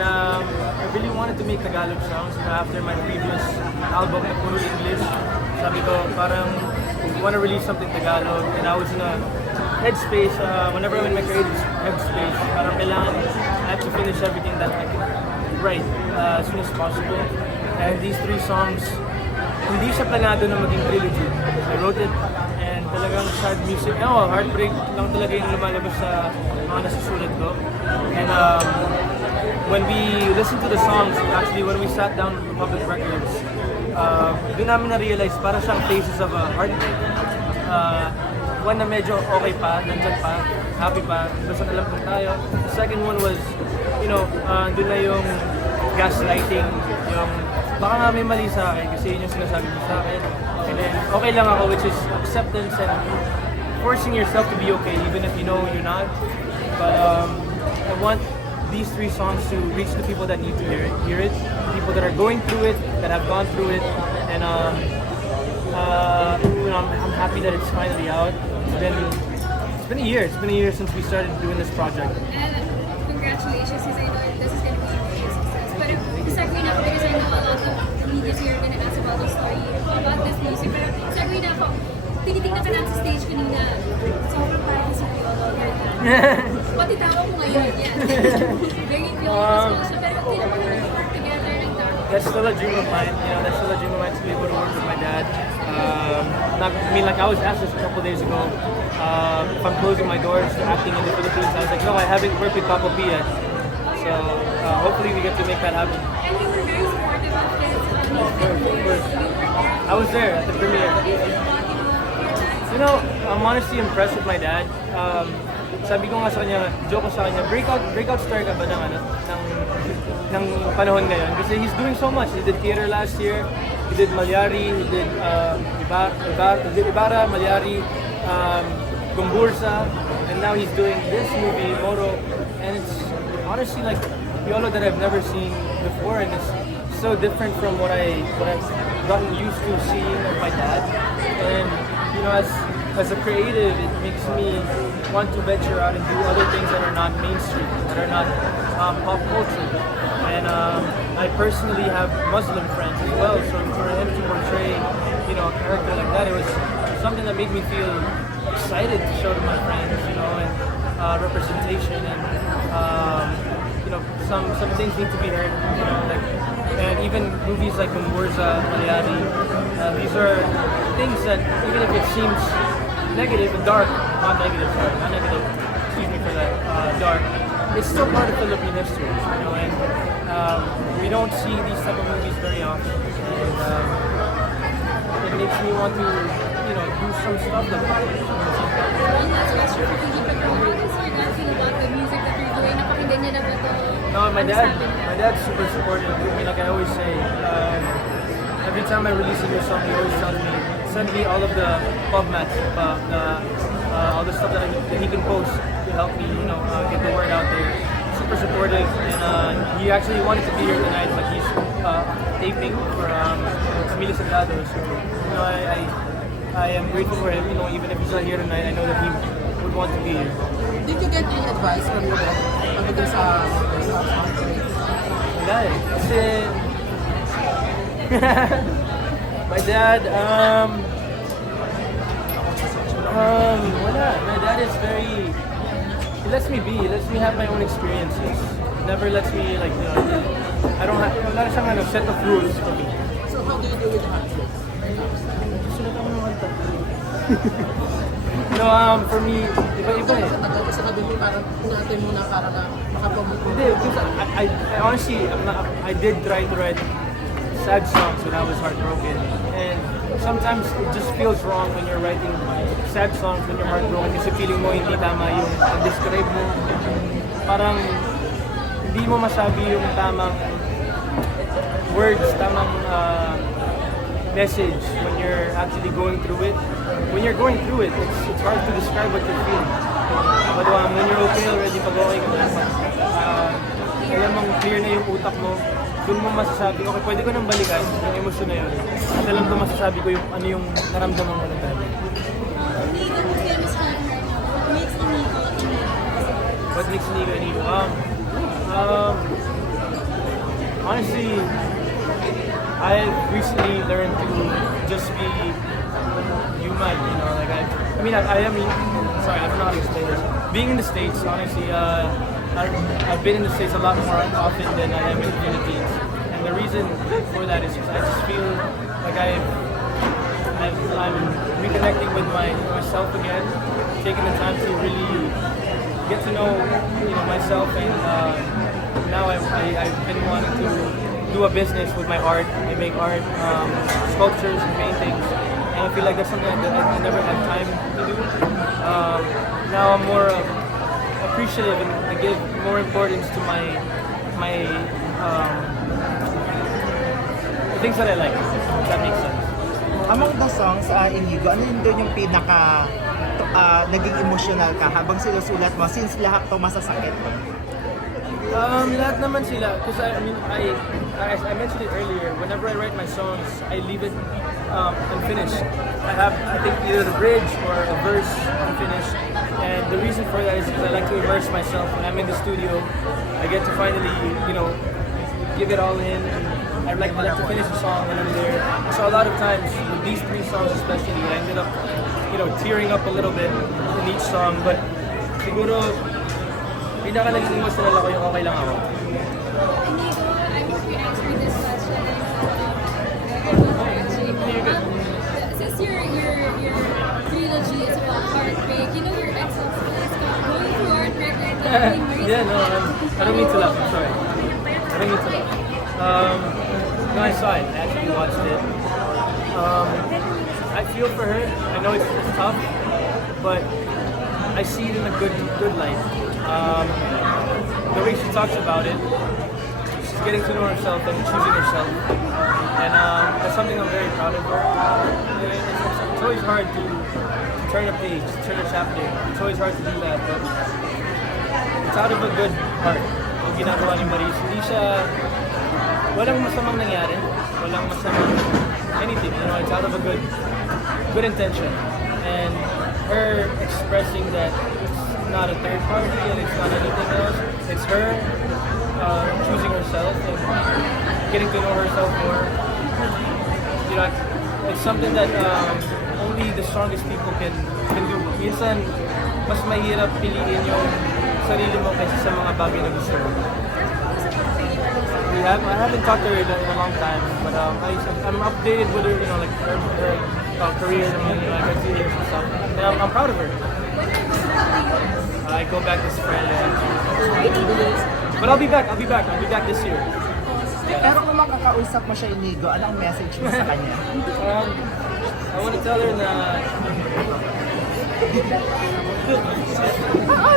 I really wanted to make Tagalog songs after my previous album na puro English. Sabi ko parang I want to release something Tagalog, and I was in a headspace, whenever I'm in my creative headspace, parang kailangan I have to finish everything that I can write as soon as possible. And these 3 songs, hindi siya planado na maging trilogy. I wrote it, and talagang sad music, heartbreak lang talaga yung lumalabas sa mga nasusulat ko. And when we listened to the songs, actually when we sat down with Public Records, doon namin na-realize para siyang phases of a heartbreak. One na medyo okay pa, nandyan pa, happy pa, basta alam kung tayo. The second one was, doon na yung gaslighting, yung baka nga may mali sa akin kasi yun yung sinasabi mo sa akin. And then, okay lang ako, which is acceptance and forcing yourself to be okay even if you know you're not. But I want these 3 songs to reach the people that need to hear it, people that are going through it, that have gone through it, and I'm happy that it's finally out. It's been a year. It's been a year since we started doing this project. And congratulations, because I know this is going to be a huge success. But exactly now, because I know a lot of the media here are going to ask about the story about this music. Pero exactly na ako, tinitingnan ka lang sa stage kanina. Sobrang parang si Piolo. Pati tawa ko ngayon, yan. Very close. Pero tinawa na work together ng tao. That's still a dream of mine. That's still a dream of mine to be able to work with my dad. I was asked this a couple days ago if I'm closing my doors to acting in the Philippines. I was like, no, I haven't worked with Papa P yet. So hopefully we get to make that happen. And you were very supportive of his Of course. I was there at the premiere. I'm honestly impressed with my dad. Sabi ko nga sa kanya, joke ko sa kanya, breakout star ka ba ng panahon ngayon? Kasi he's doing so much. He did theater last year, he did Malyari, he did Ibarra, Malyari, Gumbursa, and now he's doing this movie, Moto, and it's honestly like Piolo that I've never seen before, and it's so different from what I've gotten used to seeing of my dad. And as a creative, it makes me want to venture out and do other things that are not mainstream, that are not pop culture. And I personally have Muslim friends as well, so for him to portray, a character like that, it was something that made me feel excited to show to my friends, and representation, and some things need to be heard, and even movies like Gumbursa, Malyari, these are things that even if it seems negative and dark, not negative, excuse me for that, dark, it's still part of Philippine history, and we don't see these type of movies very often, and it makes me want to, do some stuff like that. One last question for Iñigo Pascual. How does your dad feel about the music that you're doing? Napakinggan niya na ba ito? No, my dad's super supportive. Like I always say, every time I release a new song, he always tells me, send me all of the pub mats, all the stuff that he can post to help me, get the word out there. Super supportive, and he actually wanted to be here tonight, but he's taping for Camila Sagrado. So, I am grateful for him. Even if he's not here tonight, I know that he would want to be here. Did you get any advice from your dad pagdating sa Wala eh. Kasi my dad, wala. My dad is very, he lets me be, he lets me have my own experiences. He never lets me I don't have, wala siyang set of rules for me. So how do you do with the heartbreak? Sulat ako ng kanta. For me, iba-iba eh. Sa tagal kasi sabi mo parang natin muna para makapromote. Hindi, because I honestly, I did try to write sad songs when I was heartbroken. And sometimes it just feels wrong when you're writing sad songs when you're heartbroken kasi feeling mo hindi tama yung describe mo. Parang hindi mo masabi yung tamang words, tamang message when you're actually going through it. When you're going through it, it's hard to describe what you're feeling. But when you're okay already, pag okay ka na, alam mong clear na yung utak mo, doon mo masasabi, okay, pwede ko nang balikan yung emosyon na yun. At alam ko masasabi ko yung ano yung naramdaman mo na tayo. What makes Iñigo Iñigo? Honestly, I recently learned to just be human, you know, like I am, sorry, I don't know how to explain this. Being in the States, honestly, I've been in the States a lot more often than I am in the Philippines. And the reason for that is just, I just feel like I'm reconnecting with myself again, taking the time to really get to know, you know, myself, and now I've been wanting to do a business with my art. I make art, sculptures and paintings, and I feel like that's something that I never had time to do. Now I'm more appreciative, and I give more importance to the things that I like, if that makes sense. Among the songs, Iñigo, ano yun doon yung pinaka naging emotional ka habang sinusulat mo since lahat to masasakit? Lahat naman sila. Because I mentioned it earlier, whenever I write my songs, I leave it unfinished. I think either the bridge or a verse unfinished. And the reason for that is because I like to immerse myself. When I'm in the studio, I get to finally, you know, give it all in. I like to finish a song when I'm there. So a lot of times, with these 3 songs especially, I ended up, you know, tearing up a little bit in each song. But siguro, pinaka naging emotional ako yung okay lang ako. Iñigo, I hope you answered this question. Since your trilogy is about heartbreak, you know your ex-husband is going through heartbreak right now. Yeah, no, I don't mean to laugh. I'm sorry. I don't mean to laugh. No, I saw it. I actually watched it. I feel for her. I know it's tough, but I see it in a good light. The way she talks about it, she's getting to know herself and choosing herself, and that's something I'm very proud of her. It's always hard to turn a page, turn a chapter. It's always hard to do that, but it's out of a good heart. Ang ginagawa ni Maris, hindi siya, walang masamang nangyari, walang masamang anything. You know, it's out of a good intention, and her expressing that it's not a third party and it's not anything else. It's her choosing herself and getting to know herself more. You know, it's something that only the strongest people can do. Minsan, mas mahirap piliin yung sarili mo kaysa sa mga bagay na gusto mo. I haven't talked to her in a long time, but I'm updated with her, you know, like her career, and you know, I can see her and stuff. And I'm proud of her. I go back this Friday. But I'll be back this year. Pero kung makakausap mo siya, Iñigo, anong message mo sa kanya? I want to tell her na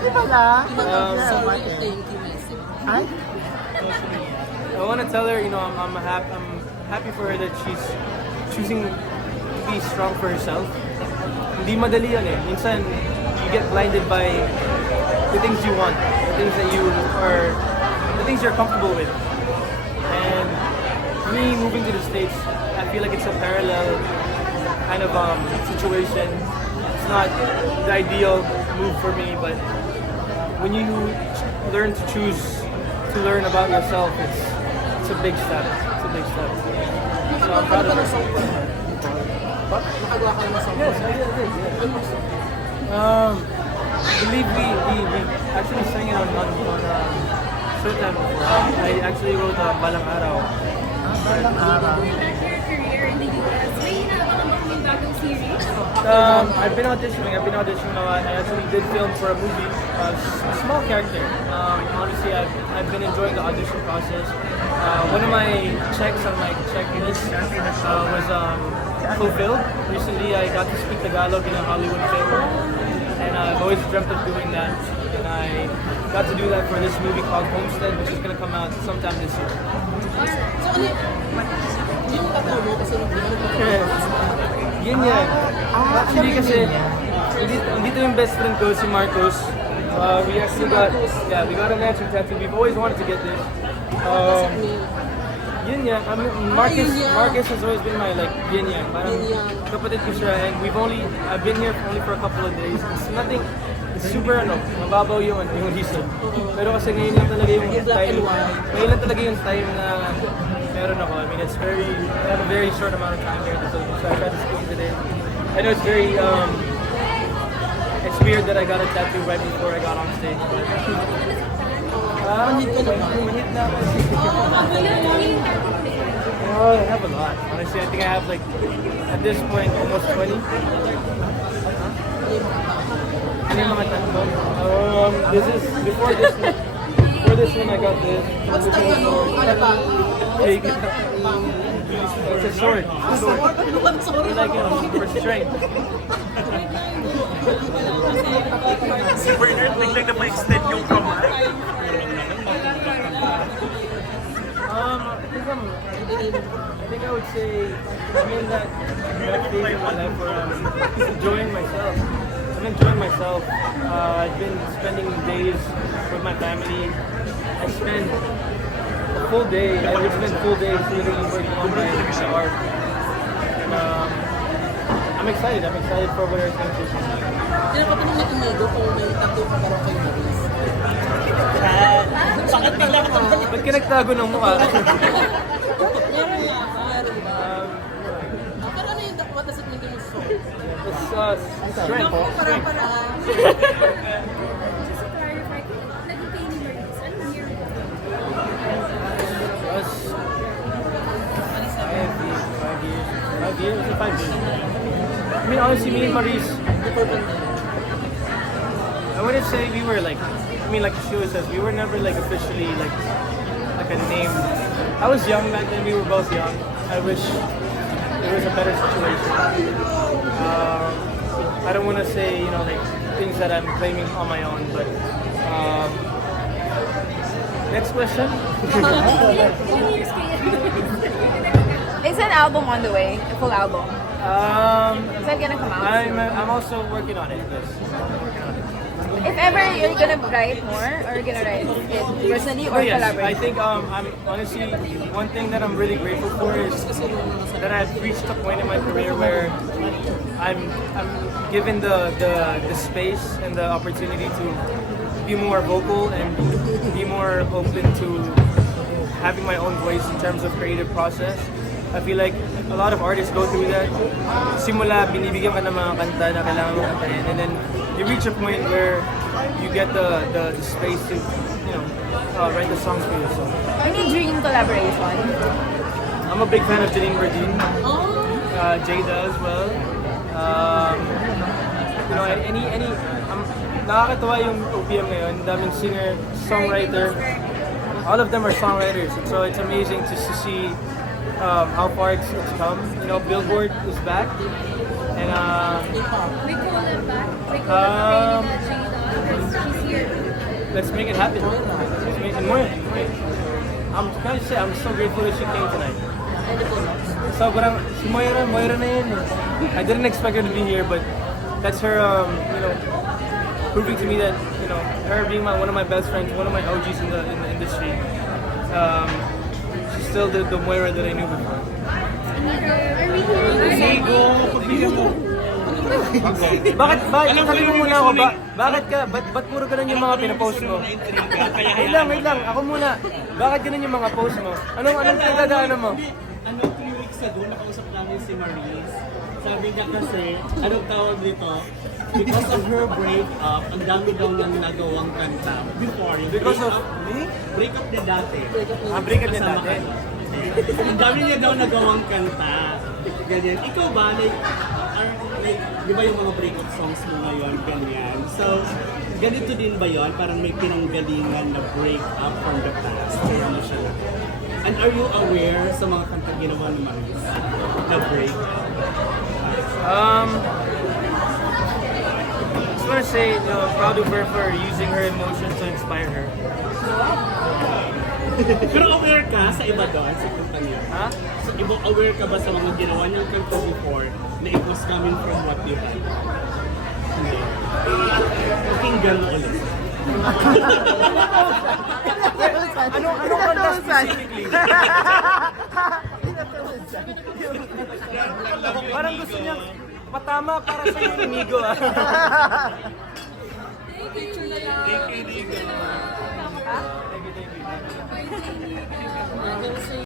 Di pala? Sorry, thank you message. Ay? I want to tell her, you know, I'm happy for her that she's choosing to be strong for herself. Hindi madali yan eh. Minsan, you get blinded by the things you want, the things you're comfortable with. And me moving to the States, I feel like it's a parallel kind of situation. It's not the ideal move for me, but when you learn to choose to learn about yourself, it's a big step. It's a big step. So I'm proud of her. Nakagawa ka ng song. Yes, I did. I believe we actually sang it on Showtime before. I actually wrote Balang Araw. Balang araw. Your career in the US, may inaabangan ba kaming bagong series? I've been auditioning. I actually did film for a movie, a small character. Honestly, I've been enjoying the audition process. One of my checks on my checklist was fulfilled. Recently, I got to speak Tagalog in a Hollywood film, and I've always dreamt of doing that. And I got to do that for this movie called Homestead, which is going to come out sometime this year. So ano yung tattoo mo kasi Yun yan. Actually kasi, dito yung best friend ko, si Marcos. We actually got a matching tattoo. We've always wanted to get this. Yun yan. Marcus has always been my like yin yang. Parang kapatid ko siya, and I've been here only for a couple of days. It's it's super mababaw yung reason. Pero kasi ngayon lang talaga yung Yung black time, and white. ngayon lang talaga yung time na meron ako. I mean, I have a very short amount of time here in the Philippines, so I try to squeeze it in. I know it's very, it's weird that I got a tattoo right before I got on stage, but Manhid ka na ba? manhid na ako. I have a lot. Honestly, I think I have like, at this point, almost 20. Ano yung mga tatlo? Before this one, I got this. What's the ano ba? Hey, What's the it's a sword. It's a sword. Sorry. Like, for strength. Si Bernard biglang na ma-extend yung kamay. I think I would say I'm in that phase of my life where I'm enjoying myself. I've been spending days with my family. I spend a full day. I would spend full days literally working on my art. And I'm excited. I'm excited for where it's going to take me. Tinapatanong ni Iñigo kung may tattoo ka pero kay Maris. Bakit biglang Ba't ka nagtago ng mukha? Meron ba? Pero ano yung what does it mean to you so? It's strength. Strength. Just to clarify, naging kay ni Maris, anong year? Us. 5 years. 5 years? 5 years. I mean, honestly, me and Maris, I wouldn't say we were like, like the show says, we were never like officially like a name. I was young back then, we were both young. I wish it was a better situation. I don't want to say, like things that I'm claiming on my own, but next question. Ilang years kayo? Is an album on the way? A full album? Is that gonna come out? I'm also working on it. Yes. Working on it. If ever you're gonna write more, or you're gonna write it personally or Oh, yes. I collaborate? think I'm honestly, one thing that I'm really grateful for is that I've reached a point in my career where I'm given the space and the opportunity to be more vocal and be more open to having my own voice in terms of creative process. I feel like a lot of artists go through that. Simula, binibigyan ka ng mga kanta na kailangan mo kantahin, and then you reach a point where you get the space to, write the songs for yourself. Any dream collaboration? I'm a big fan of Janine Verdine, Jada as well. Nakakatawa yung OPM ngayon, daming singer, songwriter. All of them are songwriters, and so it's amazing to see how far it's come. Billboard is back, and We call it back. We call it the Jada because she's here. let's make it happen. Let's make it more. Can I say I'm so grateful that she came tonight. Sobrang si Moira na yun. I didn't expect her to be here, but that's her, proving to me that her being one of my best friends, one of my OGs in the industry. She's still the Moira that I knew before. Are we hearing Iñigo, pagbigyan mo. Bakit sabi mo muna ako, ba't puro ganun yung mga pinapost mo? Wait lang, ako muna. Bakit ganun yung mga post mo? Anong pinagdadaanan mo? 3 weeks ago, nakausap namin si Maris. Sabi niya kasi, anong tawag dito? Because of her breakup, ang dami daw nang nagawang kanta before. Because of breakup niya dati. breakup niya Kasama dati. ka. Ang dami niya daw nagawang kanta. Ganyan. Ikaw ba, di ba yung mga breakup songs mo ngayon, ganyan? So, ganito din ba yun? Parang may pinanggalingan na break up from the past. Kaya mo siya na. And are you aware sa mga kanta ginawa ni Maris na break up? I just want to say, proud of her for using her emotions to inspire her. Pero aware ka sa iba doon, sa kumpanya? Ha? So, aware ka ba sa mga ginawa niyang kanta before na it was coming from what you had? Hindi. Pakinggan mo ulit. Anong kanta specifically? Parang gusto niya matama para sa yung Iñigo. Picture na lang. Thank you, Iñigo. Tama ka?